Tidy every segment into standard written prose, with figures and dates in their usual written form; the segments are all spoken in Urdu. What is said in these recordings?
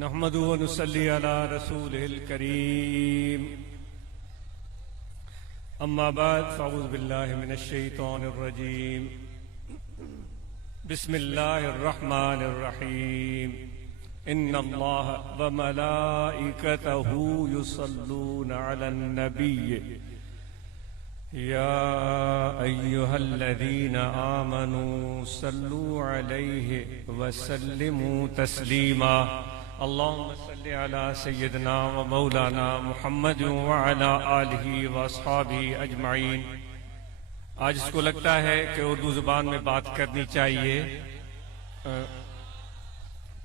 نحمده ونصلي على رسوله الكريم أما بعد فأعوذ بالله من الشيطان الرجيم بسم الله الرحمن الرحيم إن الله وملائكته يصلون على النبي يا أيها الذين آمنوا صلوا عليه وسلموا تسليما اللهم صل على سيدنا ومولانا محمد وعلى آلہ واصحابہ اجمعین۔ آج اس کو لگتا ہے کہ اردو زبان میں بات کرنی چاہیے،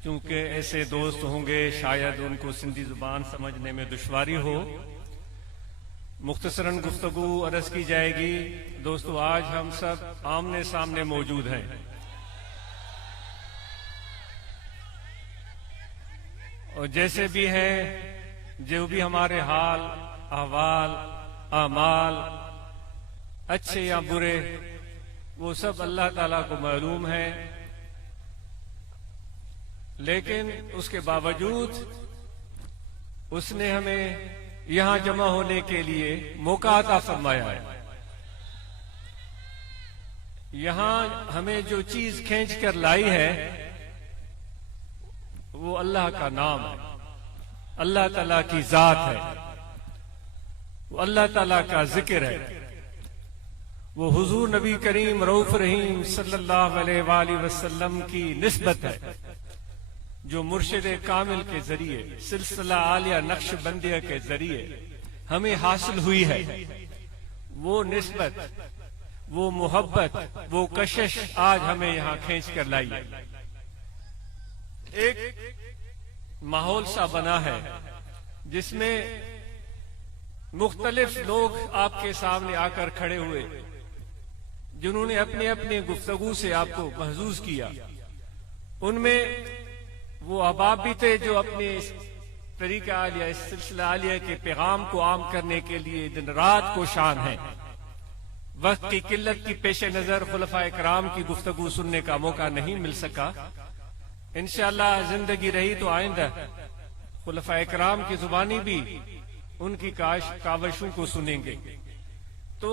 کیونکہ ایسے دوست ہوں گے شاید ان کو سندھی زبان سمجھنے میں دشواری ہو۔ مختصراً گفتگو عرض کی جائے گی۔ دوستو، آج ہم سب آمنے سامنے موجود ہیں، اور جیسے بھی ہیں، جو بھی ہمارے حال احوال اعمال اچھے یا برے، وہ سب اللہ تعالیٰ کو معلوم ہے، لیکن اس کے باوجود اس نے ہمیں یہاں جمع ہونے کے لیے موقع عطا فرمایا ہے۔ یہاں ہمیں جو چیز کھینچ کر لائی ہے وہ اللہ کا نام ہے، اللہ تعالیٰ کی ذات ہے، وہ اللہ تعالیٰ کا ذکر ہے، وہ حضور نبی کریم رؤوف رحیم صلی اللہ علیہ وآلہ وسلم کی نسبت ہے، جو مرشد کامل کے ذریعے سلسلہ عالیہ نقش بندیہ کے ذریعے ہمیں حاصل ہوئی ہے۔ وہ نسبت، وہ محبت، وہ کشش آج ہمیں یہاں کھینچ کر لائی ہے۔ ایک ماحول سا بنا ہے جس میں مختلف لوگ آپ کے سامنے آ کر کھڑے ہوئے، جنہوں نے اپنے اپنے گفتگو سے آپ کو محظوظ کیا۔ ان میں وہ احباب بھی تھے جو اپنے طریقہ عالیہ، اس سلسلہ عالیہ کے پیغام کو عام کرنے کے لیے دن رات کوشاں ہیں۔ وقت کی قلت کی پیش نظر خلفائے کرام کی گفتگو سننے کا موقع نہیں مل سکا۔ انشاءاللہ زندگی رہی تو آئندہ خلفائے کرام کی زبانی بھی ان کی کاوشوں کو سنیں گے۔ تو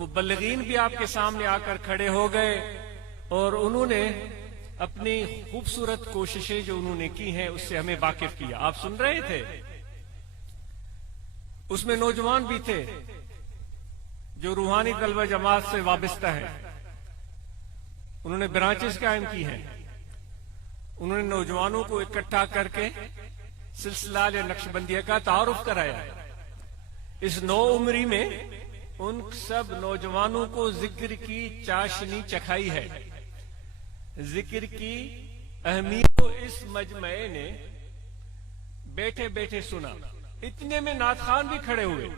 مبلغین بھی آپ کے سامنے آ کر کھڑے ہو گئے، اور انہوں نے اپنی خوبصورت کوششیں جو انہوں نے کی ہیں اس سے ہمیں واقف کیا۔ آپ سن رہے تھے، اس میں نوجوان بھی تھے جو روحانی طلبہ جماعت سے وابستہ ہیں، انہوں نے برانچز قائم کی ہیں، انہوں نے نوجوانوں کو اکٹھا کر کے سلسلہ نقش بندیہ کا تعارف کرایا ہے۔ اس نو عمری میں ان سب نوجوانوں کو ذکر کی چاشنی چکھائی ہے، ذکر کی اہمیت کو اس مجمع نے بیٹھے بیٹھے سنا۔ اتنے میں نعت خوان بھی کھڑے ہوئے،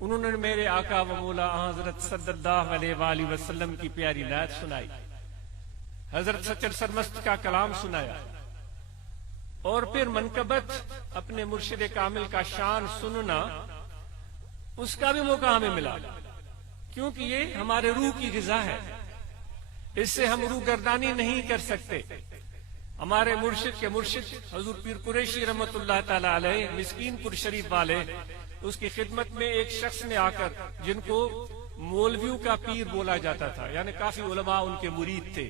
انہوں نے میرے آقا و مولا حضرت صلی اللہ علیہ وآلہ وسلم کی پیاری نعت سنائی، حضرت سچر سرمست کا کلام سنایا، اور پھر منقبت اپنے مرشد کامل کا شان سننا، اس کا بھی موقع ہمیں ملا، کیونکہ یہ ہمارے روح کی غذا ہے، اس سے ہم روح گردانی نہیں کر سکتے۔ ہمارے مرشد کے مرشد حضور پیر قریشی رحمت اللہ تعالی علیہ مسکین پور شریف والے، اس کی خدمت میں ایک شخص نے آ کر، جن کو مولویوں کا پیر بولا جاتا تھا، یعنی کافی علماء ان کے مرید تھے،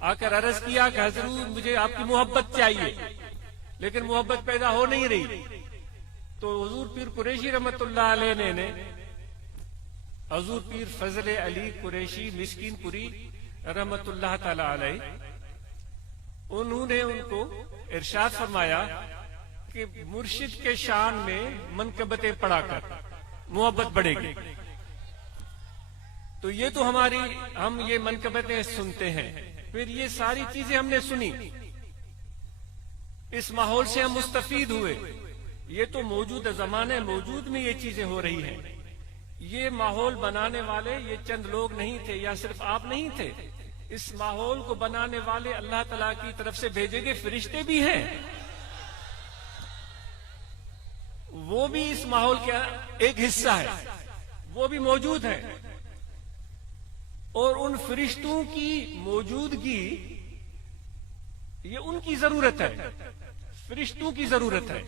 آ کر عرض کیا کہ حضور مجھے آپ کی محبت چاہیے، لیکن محبت پیدا ہو نہیں رہی۔ تو حضور پیر قریشی رحمت اللہ علیہ نے حضور پیر فضل علی قریشی مسکین پوری رحمت اللہ تعالی علیہ، انہوں نے ان کو ارشاد فرمایا کہ مرشد کے شان میں منقبتیں پڑھا کر محبت بڑھے گی۔ تو یہ تو ہم یہ منقبتیں سنتے ہیں، پھر یہ ساری چیزیں ہم نے سنی، اس ماحول سے ہم مستفید ہوئے۔ یہ تو موجودہ زمانے موجود میں یہ چیزیں ہو رہی ہیں۔ یہ ماحول بنانے والے یہ چند لوگ نہیں تھے، یا صرف آپ نہیں تھے، اس ماحول کو بنانے والے اللہ تعالیٰ کی طرف سے بھیجے گئے فرشتے بھی ہیں، وہ بھی اس ماحول کا ایک حصہ ہے، وہ بھی موجود ہیں، اور ان فرشتوں کی موجودگی یہ ان کی ضرورت ہے۔ فرشتوں کی ضرورت ہے.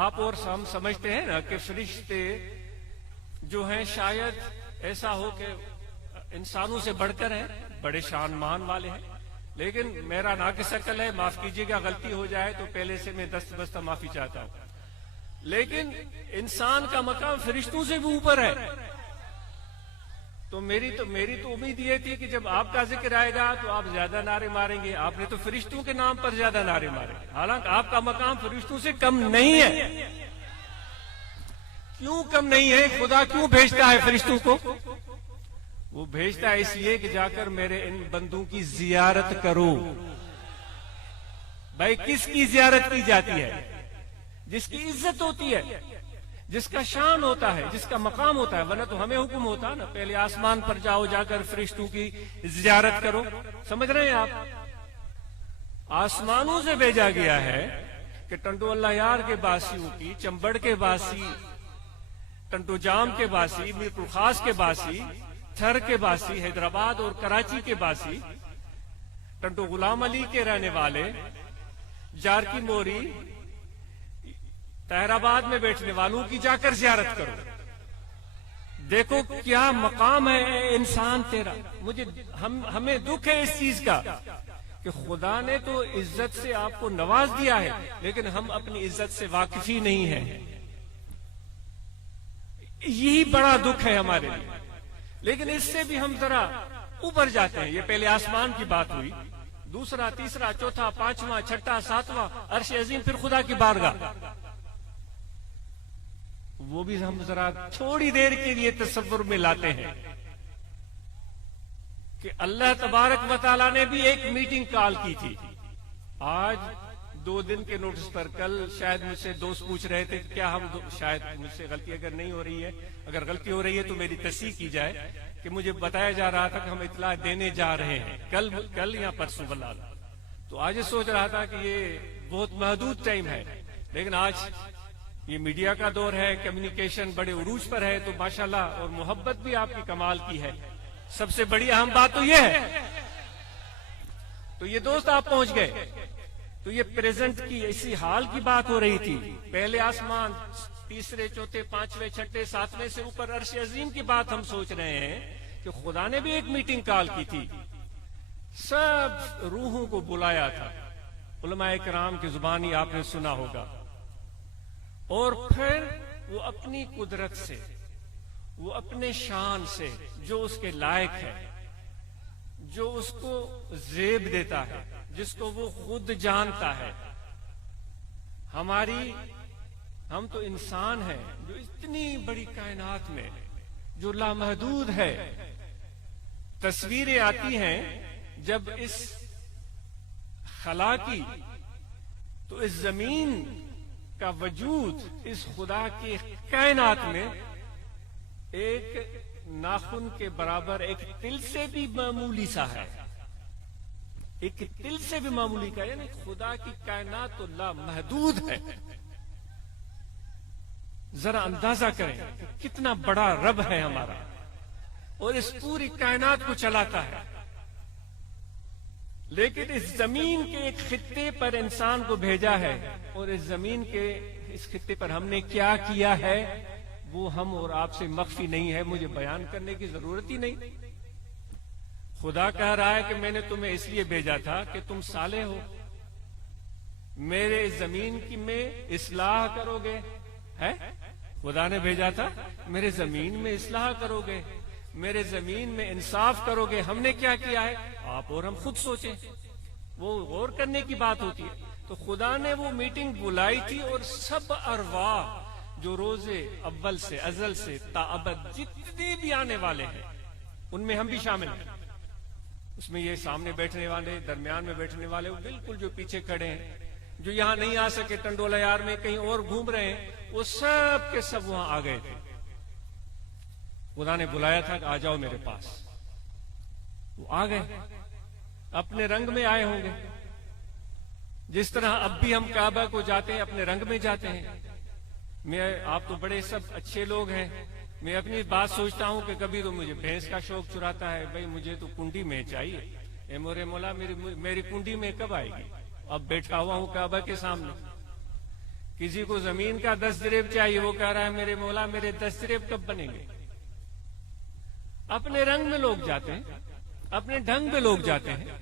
آپ اور ہم سمجھتے ہیں نا کہ فرشتے جو ہیں شاید ایسا ہو کہ انسانوں سے بڑھ کر ہیں, بڑے شان مان والے ہیں, لیکن میرا ناقص عقل ہے, معاف کیجیے گا, غلطی ہو جائے تو پہلے سے میں دست بستہ معافی چاہتا ہوں. لیکن انسان کا مقام فرشتوں سے بھی اوپر ہے. تو میری تو امید یہ تھی کہ جب آپ کا ذکر آئے گا تو آپ زیادہ نعرے ماریں گے. آپ نے تو فرشتوں کے نام پر زیادہ نعرے مارے, حالانکہ آپ کا مقام فرشتوں سے کم نہیں ہے. کیوں کم نہیں ہے؟ خدا کیوں بھیجتا ہے فرشتوں کو؟ وہ بھیجتا ہے اس لیے کہ جا کر میرے ان بندوں کی زیارت کرو. بھائی کس کی زیارت کی جاتی ہے؟ جس کی عزت ہوتی ہے, جس کا شان ہوتا ہے, جس کا مقام ہوتا ہے. ورنہ تو ہمیں حکم ہوتا نا پہلے آسمان پر جاؤ, جا کر فرشتوں کی زیارت کرو. سمجھ رہے ہیں آپ؟ آسمانوں سے بھیجا گیا ہے کہ ٹنڈو اللہ یار کے باسیوں کی, چمبڑ کے باسی, ٹنڈو جام کے باسی, میر الخاص کے باسی, تھر کے باسی, حیدرآباد اور کراچی کے باسی, ٹنڈو غلام علی کے رہنے والے, جار کی موری, طاہر آباد میں بیٹھنے والوں کی جا کر زیارت کرو. دیکھو کیا مقام ہے اے انسان تیرا. ہمیں دکھ ہے اس چیز کا کہ خدا نے تو عزت سے آپ کو نواز دیا ہے, لیکن ہم اپنی عزت سے واقف ہی نہیں ہیں. یہی بڑا دکھ ہے ہمارے لیے. لیکن اس سے بھی ہم ذرا اوپر جاتے ہیں. یہ پہلے آسمان کی بات ہوئی, دوسرا, تیسرا, چوتھا, پانچواں, چھٹا, ساتواں, عرش عظیم, پھر خدا کی بارگاہ. وہ بھی ہم ذرا تھوڑی دیر کے لیے تصور میں لاتے ہیں کہ اللہ تبارک و تعالیٰ نے بھی ایک میٹنگ کال کی تھی. آج 2 دن کے نوٹس پر, کل شاید مجھ سے دوست پوچھ رہے تھے کیا ہم شاید مجھ سے غلطی اگر نہیں ہو رہی ہے, اگر غلطی ہو رہی ہے تو میری تصحیح کی جائے, کہ مجھے بتایا جا رہا تھا کہ ہم اطلاع دینے جا رہے ہیں کل یا پرسوں بلا. تو آج سوچ رہا تھا کہ یہ بہت محدود ٹائم ہے, لیکن آج یہ میڈیا کا دور ہے, کمیونیکیشن بڑے عروج پر ہے, تو ماشاءاللہ اور محبت بھی آپ کی کمال کی ہے. سب سے بڑی اہم بات تو یہ ہے. تو یہ دوست آپ پہنچ گئے, تو یہ پریزنٹ کی اسی حال کی بات ہو رہی تھی. پہلے آسمان, تیسرے, چوتھے, پانچویں, چھٹے, ساتویں سے اوپر عرش عظیم کی بات ہم سوچ رہے ہیں کہ خدا نے بھی ایک میٹنگ کال کی تھی, سب روحوں کو بلایا تھا. علماء کرام کی زبانی آپ نے سنا ہوگا. اور پھر وہ اپنی قدرت سے, وہ اپنے شان سے, جو اس کے لائق ہے, جو اس کو زیب دیتا ہے, جس کو وہ خود جانتا ہے. ہم تو انسان ہیں جو اتنی بڑی کائنات میں, جو لامحدود ہے. تصویریں آتی ہیں جب اس خلا کی, تو اس زمین کا وجود اس خدا کی کائنات میں ایک ناخن کے برابر, ایک تل سے بھی معمولی سا ہے. ایک تل سے بھی معمولی کا, یعنی خدا کی کائنات تو لامحدود ہے. ذرا اندازہ کریں کہ کتنا بڑا رب ہے ہمارا, اور اس پوری کائنات کو چلاتا ہے. لیکن اس زمین کے ایک خطے پر انسان کو بھیجا ہے, اور اس زمین کے اس خطے پر ہم نے کیا کیا ہے وہ ہم اور آپ سے مخفی نہیں ہے. مجھے بیان کرنے کی ضرورت ہی نہیں. خدا کہہ رہا ہے کہ میں نے تمہیں اس لیے بھیجا تھا کہ تم صالح ہو, میرے زمین کی میں اصلاح کرو گے. ہے خدا نے بھیجا تھا, میرے زمین میں اصلاح کرو گے, میرے زمین میں انصاف کرو گے. ہم نے کیا کیا ہے آپ اور ہم خود سوچیں, وہ غور کرنے کی بات ہوتی ہے. تو خدا نے وہ میٹنگ بلائی تھی, اور سب ارواح جو روز اول سے, ازل سے تا ابد جتنے بھی آنے والے ہیں, ان میں ہم بھی شامل ہیں. اس میں یہ سامنے بیٹھنے والے, درمیان میں بیٹھنے والے, وہ بالکل جو پیچھے کھڑے ہیں, جو یہاں نہیں آ سکے, ٹنڈولا یار میں کہیں اور گھوم رہے ہیں, وہ سب کے سب وہاں آ گئے تھے. خدا نے بلایا تھا کہ آ جاؤ میرے پاس. وہ آ گئے, اپنے رنگ میں آئے ہوں گے. جس طرح اب بھی ہم کعبہ کو جاتے ہیں, اپنے رنگ میں جاتے ہیں. آپ تو بڑے سب اچھے لوگ ہیں. میں اپنی بات سوچتا ہوں کہ کبھی تو مجھے بھینس کا شوق چراتا ہے, بھائی مجھے تو کنڈی میں چاہیے. اے مورے مولا, میری کنڈی میں کب آئے گی؟ اب بیٹھا ہوا ہوں کعبہ کے سامنے, کسی کو زمین کا 10 جریب چاہیے، وہ کہہ رہا ہے میرے مولا میرے 10 جریب کب بنیں گے؟ اپنے رنگ میں لوگ جاتے ہیں، اپنے ڈھنگ میں لوگ جاتے ہیں،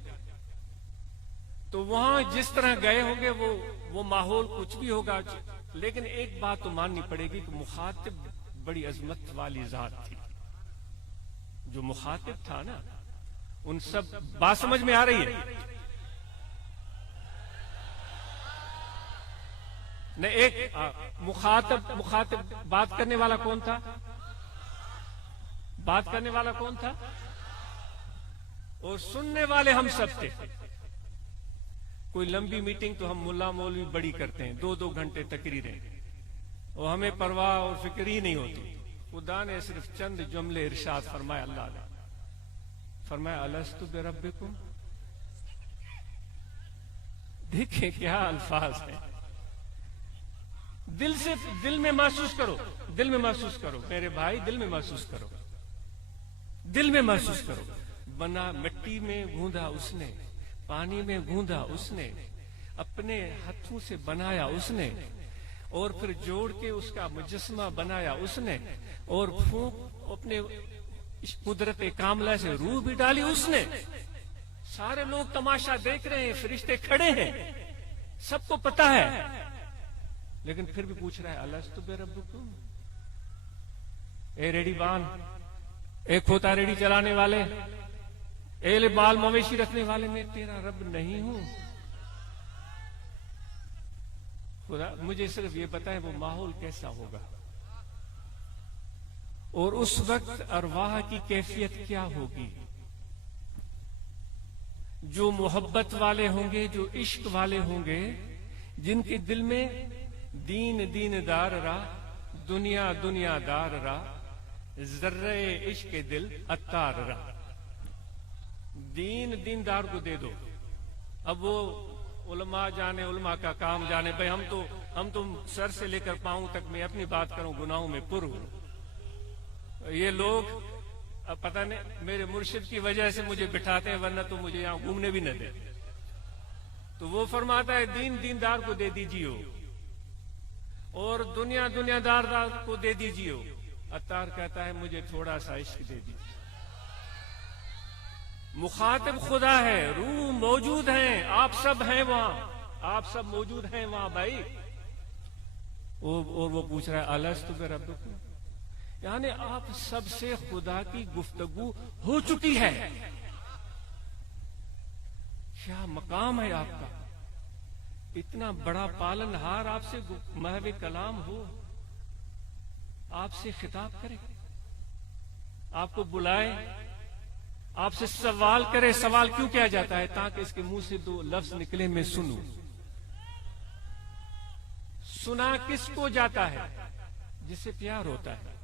تو وہاں جس طرح گئے ہوں گے وہ ماحول کچھ بھی ہوگا، لیکن ایک بات تو ماننی پڑے گی کہ مخاطب بڑی عظمت والی ذات تھی. جو مخاطب تھا نا، ان سب بات سمجھ میں آ رہی ہے؟ نہیں، ایک مخاطب بات کرنے والا کون تھا؟ بات کرنے والا کون تھا؟ اور سننے والے ہم سب تھے. کوئی لمبی میٹنگ تو ہم ملا مولوی بڑی کرتے ہیں، 2 گھنٹے تقریریں، اور ہمیں پرواہ اور فکر ہی نہیں ہوتی. خدا نے صرف چند جملے ارشاد فرمایا، اللہ نے فرمایا الستو بربکم. دیکھیں کیا الفاظ ہیں. دل میں محسوس کرو، دل میں محسوس کرو میرے بھائی، دل میں محسوس کرو، دل میں محسوس کرو. بنا مٹی میں گوندھا اس نے، پانی میں گوندھا اس نے، اپنے ہاتھوں سے بنایا اس نے، اور پھر جوڑ کے اس کا مجسمہ بنایا اس نے، اور پھونک اپنے قدرت کاملہ سے روح بھی ڈالی اس نے. سارے لوگ تماشا دیکھ رہے ہیں، فرشتے کھڑے ہیں، سب کو پتا ہے، لیکن پھر بھی پوچھ رہا ہے الستو بربکم. اے ریڈی بان، اے کھوتا ریڈی چلانے والے، اے بال مویشی رکھنے والے، میں تیرا رب نہیں ہوں؟ خدا مجھے صرف یہ پتا ہے وہ ماحول کیسا ہوگا، اور اس وقت ارواح کی کیفیت کیا ہوگی. جو محبت والے ہوں گے، جو عشق والے ہوں گے، جن کے دل میں دین دار را، دنیا دنیا دار را، ذرے عشق دل اتار را. دین دار کو دے دو. اب وہ علماء جانے، علماء کا کام جانے. بھائی ہم تو سر سے لے کر پاؤں تک میں اپنی بات کروں، گناہوں میں پر ہوں. یہ لوگ اب پتہ نہیں میرے مرشد کی وجہ سے مجھے بٹھاتے ہیں، ورنہ تو مجھے یہاں گھومنے بھی نہ دے. تو وہ فرماتا ہے دیندار کو دے دیجیے، اور دنیا دار کو دے دیجیے. اتار کہتا ہے مجھے تھوڑا سا عشق دے دیجیے. مخاطب خدا ہے، روح موجود ہیں، آپ سب ہیں وہاں، آپ سب موجود ہیں وہاں بھائی. اور وہ پوچھ رہا ہے الستو بربکم، یعنی آپ سب سے خدا کی گفتگو ہو چکی ہے. کیا مقام ہے آپ کا، اتنا بڑا پالن ہار آپ سے محو کلام ہو، آپ سے خطاب کرے، آپ کو بلائے، آپ سے سوال کرے. سوال کیوں کیا جاتا ہے؟ تاکہ اس کے منہ سے 2 لفظ نکلے میں سنوں. سنا کس کو جاتا ہے؟ جس سے پیار ہوتا ہے،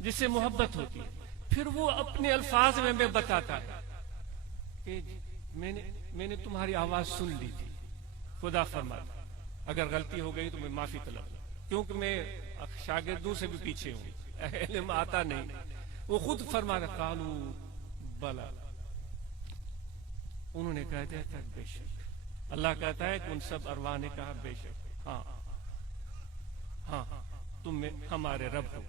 جس سے محبت ہوتی ہے. پھر وہ اپنے الفاظ میں بتاتا ہے کہ میں نے تمہاری آواز سن لی تھی. خدا فرماتا اگر غلطی ہو گئی تو میں معافی طلب، کیونکہ میں شاگردوں سے بھی پیچھے ہوں، علم آتا نہیں. وہ خود فرماتا قالو بلا، انہوں نے کہا دیا تھا بے شک. اللہ کہتا ہے کہ ان سب ارواح نے کہا بے شک، ہاں تم ہمارے رب ہو.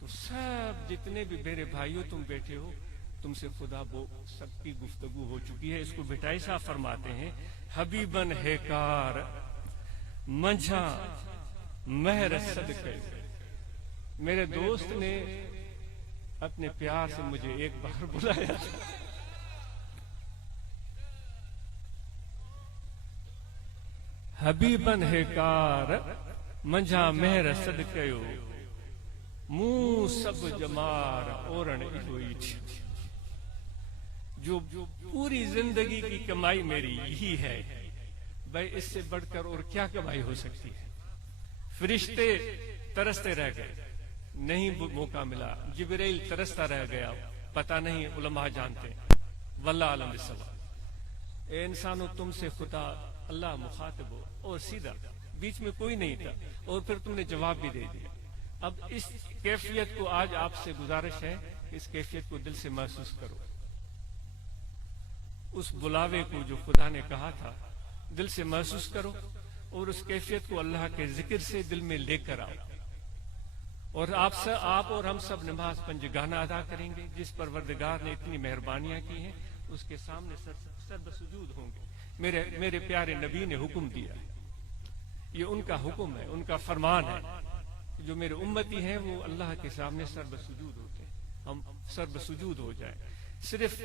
تو سب جتنے بھی میرے بھائیوں تم بیٹھے ہو، تم سے خدا سب کی گفتگو ہو چکی ہے. اس کو بٹائی صاحب فرماتے ہیں حبیبن ہے کار منجھا مہر صدقے. میرے دوست نے اپنے پیار سے مجھے ایک بار بلایا تھا. حبیبن ہے کار منجھا مہر صدقیو، منہ سب جمار اورن ہوئی. جو پوری زندگی کی کمائی میری یہی ہے بھائی، اس سے بڑھ کر اور کیا کمائی ہو سکتی ہے. فرشتے ترستے رہ گئے، نہیں موقع ملا. جبرائیل ترستا رہ گیا، پتہ نہیں علماء جانتے. واللہ عالم بالصواب. اے انسانوں، تم سے خدا اللہ مخاطب ہو، اور سیدھا، بیچ میں کوئی نہیں تھا، اور پھر تم نے جواب بھی دے دیا. اب اس کیفیت کو آج آپ سے گزارش ہے کہ اس کیفیت کو دل سے محسوس کرو. اس بلاوے کو جو خدا نے کہا تھا دل سے محسوس کرو. اور اس کیفیت کو اللہ کے ذکر سے دل میں لے کر آؤ، اور آپ اور ہم سب نماز پنجگانہ ادا کریں گے، جس پروردگار نے اتنی مہربانیاں کی ہیں اس کے سامنے سر بسجود ہوں گے۔ میرے پیارے نبی نے حکم دیا، یہ ان کا حکم ہے، ان کا فرمان ہے، جو میرے امتی ہیں وہ اللہ کے سامنے سر بسجود ہوتے ہیں، ہم سر بسجود ہو جائیں، صرف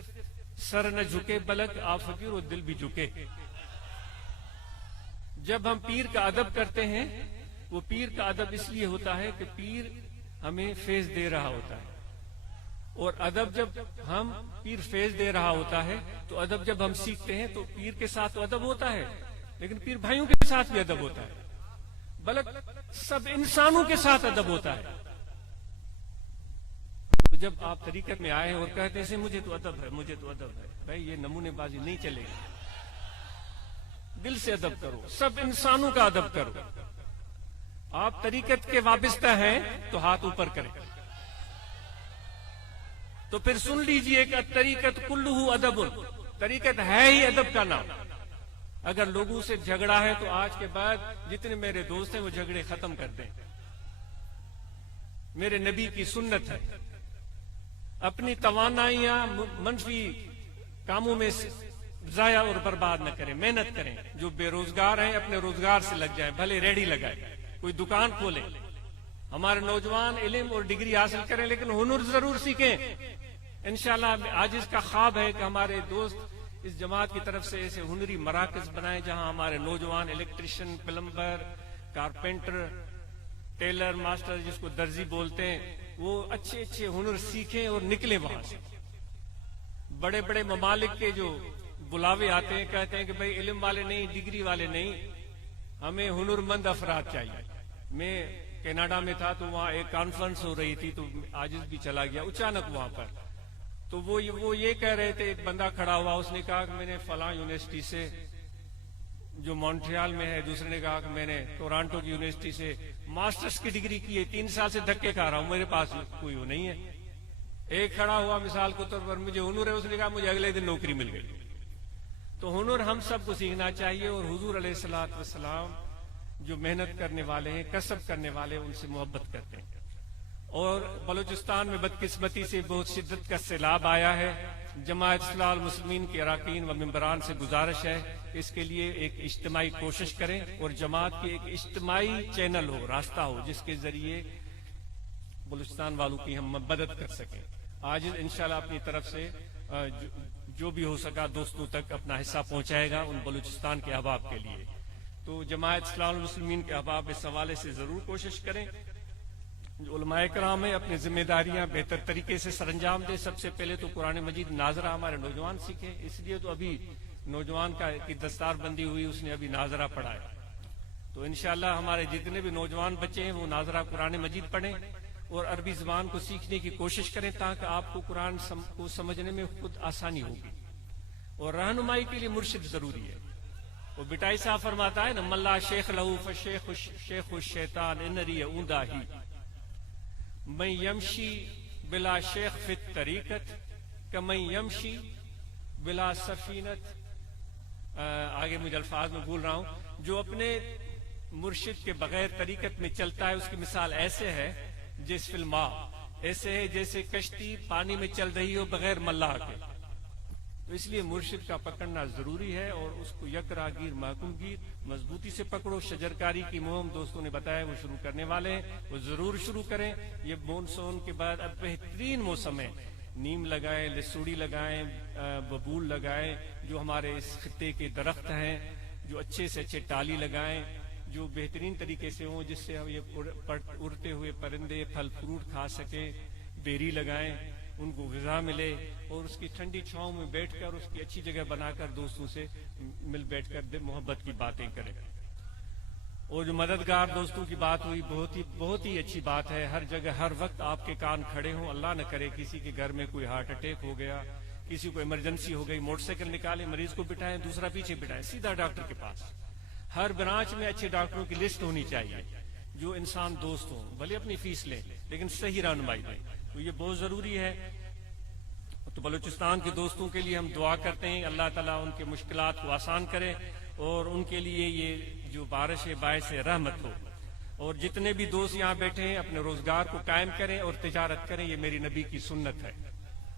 سر نہ جھکے بلکہ آپ فقیر و دل بھی جھکے۔ جب ہم پیر کا ادب کرتے ہیں، وہ پیر کا ادب اس لیے ہوتا ہے کہ پیر ہمیں فیض دے رہا ہوتا ہے، اور ادب جب ہم پیر فیض دے رہا ہوتا ہے تو ادب جب ہم سیکھتے ہیں تو پیر کے ساتھ تو ادب ہوتا ہے، لیکن پیر بھائیوں کے ساتھ بھی ادب ہوتا ہے، بلکہ سب انسانوں کے ساتھ ادب ہوتا ہے۔ تو جب آپ طریقت میں آئے اور کہتے ہیں مجھے تو ادب ہے، مجھے تو ادب ہے، بھائی یہ نمونے بازی نہیں چلے گی، دل سے ادب کرو، سب انسانوں کا ادب کرو۔ آپ طریقت کے وابستہ ہیں تو ہاتھ اوپر کریں، تو پھر سن لیجئے کہ طریقت کلہ ادب، طریقت ہے ہی ادب کا نام۔ اگر لوگوں سے جھگڑا ہے تو آج کے بعد جتنے میرے دوست ہیں وہ جھگڑے ختم کر دیں، میرے نبی کی سنت ہے۔ اپنی توانائیاں منفی کاموں میں ضائع اور برباد نہ کریں، محنت کریں۔ جو بے روزگار ہیں اپنے روزگار سے لگ جائیں، بھلے ریڑھی لگائیں، کوئی دکان کھولیں۔ ہمارے نوجوان علم اور ڈگری حاصل کریں لیکن ہنر ضرور سیکھیں۔ انشاءاللہ آج اس کا خواب ہے کہ ہمارے دوست اس جماعت کی طرف سے ایسے ہنری مراکز بنائیں جہاں ہمارے نوجوان electrician, plumber, carpenter, tailor master جس کو درزی بولتے ہیں، وہ اچھے اچھے ہنر سیکھیں اور نکلیں وہاں سے۔ بڑے بڑے ممالک کے جو بلاوے آتے ہیں کہتے ہیں کہ بھئی علم والے نہیں، ڈگری والے نہیں، ہمیں ہنرمند افراد چاہیے۔ میں کینیڈا میں تھا تو وہاں ایک کانفرنس ہو رہی تھی تو عاجز بھی چلا گیا اچانک وہاں پر، تو وہ یہ کہہ رہے تھے، ایک بندہ کھڑا ہوا، اس نے کہا کہ میں نے فلاں یونیورسٹی سے جو مونٹریال میں ہے، دوسرے نے کہا کہ میں نے ٹورانٹو کی یونیورسٹی سے ماسٹرز کی ڈگری کی ہے، 3 سال سے دھکے کھا رہا ہوں، میرے پاس کوئی وہ نہیں ہے۔ ایک کھڑا ہوا مثال کے طور پر، مجھے ہنر ہے، اس نے کہا مجھے اگلے دن نوکری مل گئی۔ تو ہنر ہم سب کو سیکھنا چاہیے، اور حضور علیہ الصلوۃ والسلام جو محنت کرنے والے ہیں، کسب کرنے والے، ان سے محبت کرتے ہیں۔ اور بلوچستان میں بدقسمتی سے بہت شدت کا سیلاب آیا ہے۔ جماعت اصلاح المسلمین کے اراکین و ممبران سے گزارش ہے اس کے لیے ایک اجتماعی کوشش کریں، اور جماعت کی ایک اجتماعی چینل ہو، راستہ ہو، جس کے ذریعے بلوچستان والوں کی ہم مدد کر سکیں۔ آج انشاءاللہ اپنی طرف سے جو بھی ہو سکا دوستوں تک اپنا حصہ پہنچائے گا ان بلوچستان کے احباب کے لیے۔ تو جماعت اصلاح المسلمین کے احباب اس حوالے سے ضرور کوشش کریں۔ جو علماء کرام ہیں اپنی ذمہ داریاں بہتر طریقے سے سر انجام دیں۔ سب سے پہلے تو قرآن مجید ناظرہ ہمارے نوجوان سیکھیں، اس لیے تو ابھی نوجوان کی دستار بندی ہوئی، اس نے ابھی ناظرہ پڑھا ہے۔ تو انشاءاللہ ہمارے جتنے بھی نوجوان بچے ہیں وہ ناظرہ قرآن مجید پڑھیں اور عربی زبان کو سیکھنے کی کوشش کریں، تاکہ آپ کو قرآن کو سمجھنے میں خود آسانی ہوگی۔ اور رہنمائی کے لیے مرشد ضروری ہے۔ وہ بٹائی صاحب فرماتا ہے نا، ملا شیخ لہو فشیخ شیخ الشیطان انری اوندا ہی، من یمشی بلا شیخ فی الطریقت کمن یمشی بلا سفینت۔ آگے مجھے الفاظ میں بھول رہا ہوں۔ جو اپنے مرشد کے بغیر طریقت میں چلتا ہے اس کی مثال ایسے ہے جس فی الماء، ایسے ہے جیسے کشتی پانی میں چل رہی ہو بغیر ملاح کے۔ تو اس لیے مرشد کا پکڑنا ضروری ہے، اور اس کو یک راگیر محکوم گیر مضبوطی سے پکڑو۔ شجرکاری کی مہم دوستوں نے بتایا وہ شروع کرنے والے ہیں، وہ ضرور شروع کریں۔ یہ مونسون کے بعد اب بہترین موسم ہے، نیم لگائیں، لسوڑی لگائیں، ببول لگائیں، جو ہمارے اس خطے کے درخت ہیں، جو اچھے سے اچھے ٹالی لگائیں جو بہترین طریقے سے ہوں، جس سے ہم یہ اڑتے ہوئے پرندے پھل فروٹ کھا سکیں۔ بیری لگائیں، ان کو غذا ملے، اور اس کی ٹھنڈی چھاؤں میں بیٹھ کر اس کی اچھی جگہ بنا کر دوستوں سے مل بیٹھ کر محبت کی باتیں کریں۔ اور جو مددگار دوستوں کی بات ہوئی، بہت ہی اچھی بات ہے۔ ہر جگہ ہر وقت آپ کے کان کھڑے ہوں۔ اللہ نہ کرے کسی کے گھر میں کوئی ہارٹ اٹیک ہو گیا، کسی کو ایمرجنسی ہو گئی، موٹر سائیکل نکالیں، مریض کو بٹھائیں، دوسرا پیچھے بٹھائیں، سیدھا ڈاکٹر کے پاس۔ ہر برانچ میں اچھے ڈاکٹروں کی لسٹ ہونی چاہیے جو انسان دوست ہوں، بھلے اپنی فیس لیں لیکن صحیح رہنمائی دیں۔ تو یہ بہت ضروری ہے۔ تو بلوچستان کے دوستوں کے لیے ہم دعا کرتے ہیں، اللہ تعالیٰ ان کے مشکلات کو آسان کرے اور ان کے لیے یہ جو بارش باعث رحمت ہو. اور جتنے بھی دوست یہاں بیٹھے ہیں اپنے روزگار کو قائم کریں اور تجارت کریں، یہ میری نبی کی سنت ہے.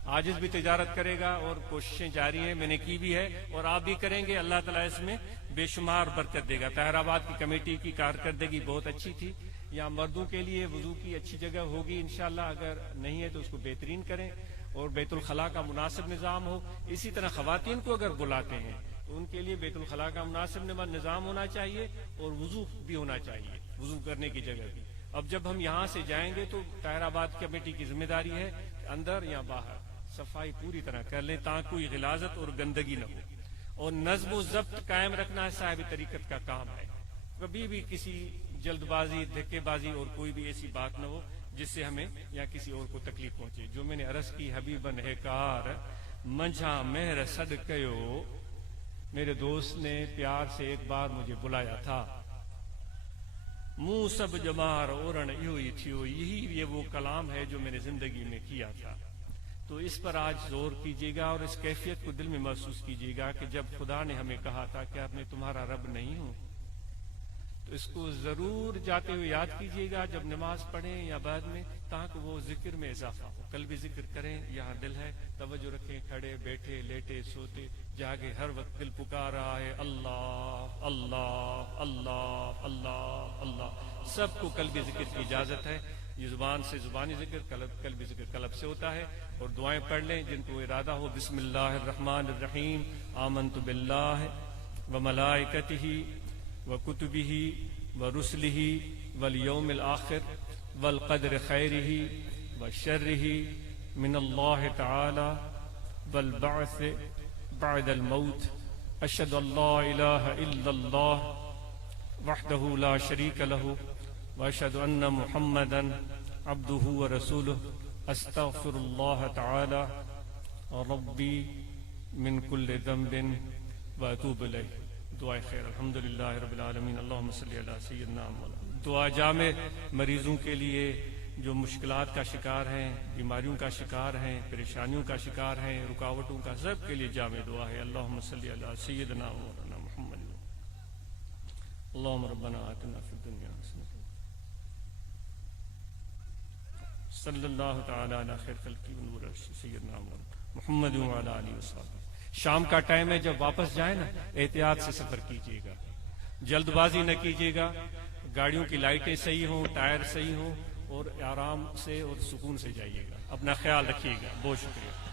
عاجز بھی تجارت کرے گا اور کوششیں جاری ہیں، میں نے کی بھی ہے اور آپ بھی کریں گے. اللہ تعالیٰ اس میں بے شمار برکت دے گا. طاہر آباد کی کمیٹی کی کارکردگی بہت اچھی تھی. یہاں مردوں کے لیے وضو کی اچھی جگہ ہوگی انشاءاللہ، اگر نہیں ہے تو اس کو بہترین کریں اور بیت الخلاء کا مناسب نظام ہو. اسی طرح خواتین کو اگر بلاتے ہیں تو ان کے لیے بیت الخلاء کا مناسب نظام ہونا چاہیے اور وضو بھی ہونا چاہیے، وضو کرنے کی جگہ بھی. اب جب ہم یہاں سے جائیں گے تو طاہر آباد کمیٹی کی ذمہ داری ہے کہ اندر یا باہر صفائی پوری طرح کر لیں تاکہ کوئی غلاظت اور گندگی نہ ہو. اور نظم و ضبط قائم رکھنا صاحب طریقت کا کام ہے. کبھی بھی کسی جلد بازی، دھکے بازی اور کوئی بھی ایسی بات نہ ہو جس سے ہمیں یا کسی اور کو تکلیف پہنچے. جو میں نے عرض کی حبیبن ہے کار منجھا مہر صدقیو، میرے دوست نے پیار سے ایک بار مجھے بلایا تھا. منہ سب جمار اورن یہی تھیو، یہی یہ وہ کلام ہے جو میں نے زندگی میں کیا تھا. تو اس پر آج زور کیجیے گا اور اس کیفیت کو دل میں محسوس کیجیے گا کہ جب خدا نے ہمیں کہا تھا کہ اب میں تمہارا رب نہیں ہوں، تو اس کو ضرور جاتے ہوئے یاد کیجیے گا جب نماز پڑھیں یا بعد میں، تاکہ وہ ذکر میں اضافہ ہو. کل بھی ذکر کریں، یہاں دل ہے، توجہ رکھیں. کھڑے بیٹھے لیٹے سوتے جاگے ہر وقت دل پکار رہا ہے اللہ اللہ اللہ اللہ اللہ. سب کو قلبی ذکر کی اجازت ہے. یہ زبان سے زبانی ذکر، قلبی ذکر قلب سے ہوتا ہے. اور دعائیں پڑھ لیں جن کو ارادہ ہو. بسم اللہ الرحمن الرحیم. آمنت باللہ وملائکتہ وکتبہ ورسلہ والیوم الآخر والقدر خیرہ وشرہ من اللہ تعالی والبعث بعد الموت. اشہد ان لا الہ الا اللہ وحدہ لا شریک لہ واشہد ان محمدا عبدہ ورسولہ. استغفر اللہ تعالی ربی من کل ذنب واتوب الیہ. دعائے خیر. الحمدللہ رب العالمین. اللہم صلی علی سیدنا محمد. دعا جامع مریضوں کے لیے جو مشکلات کا شکار ہیں، بیماریوں کا شکار ہیں، پریشانیوں کا شکار ہیں، رکاوٹوں کا، سب کے لیے جامع دعا ہے. اللہم صلی علی سیدنا مولانا محمد. اللہم ربنا آتنا فی الدنیا حسنۃ صلی اللہ تعالی علی خیر خلقہ ونور سیدنا محمد وعلی آلہ وصحبہ. شام کا ٹائم ہے، جب واپس جائیں نا احتیاط سے سفر کیجیے گا، جلد بازی نہ کیجیے گا. گاڑیوں کی لائٹیں صحیح ہوں، ٹائر صحیح ہوں اور آرام سے اور سکون سے جائیے گا. اپنا خیال رکھیے گا. بہت شکریہ.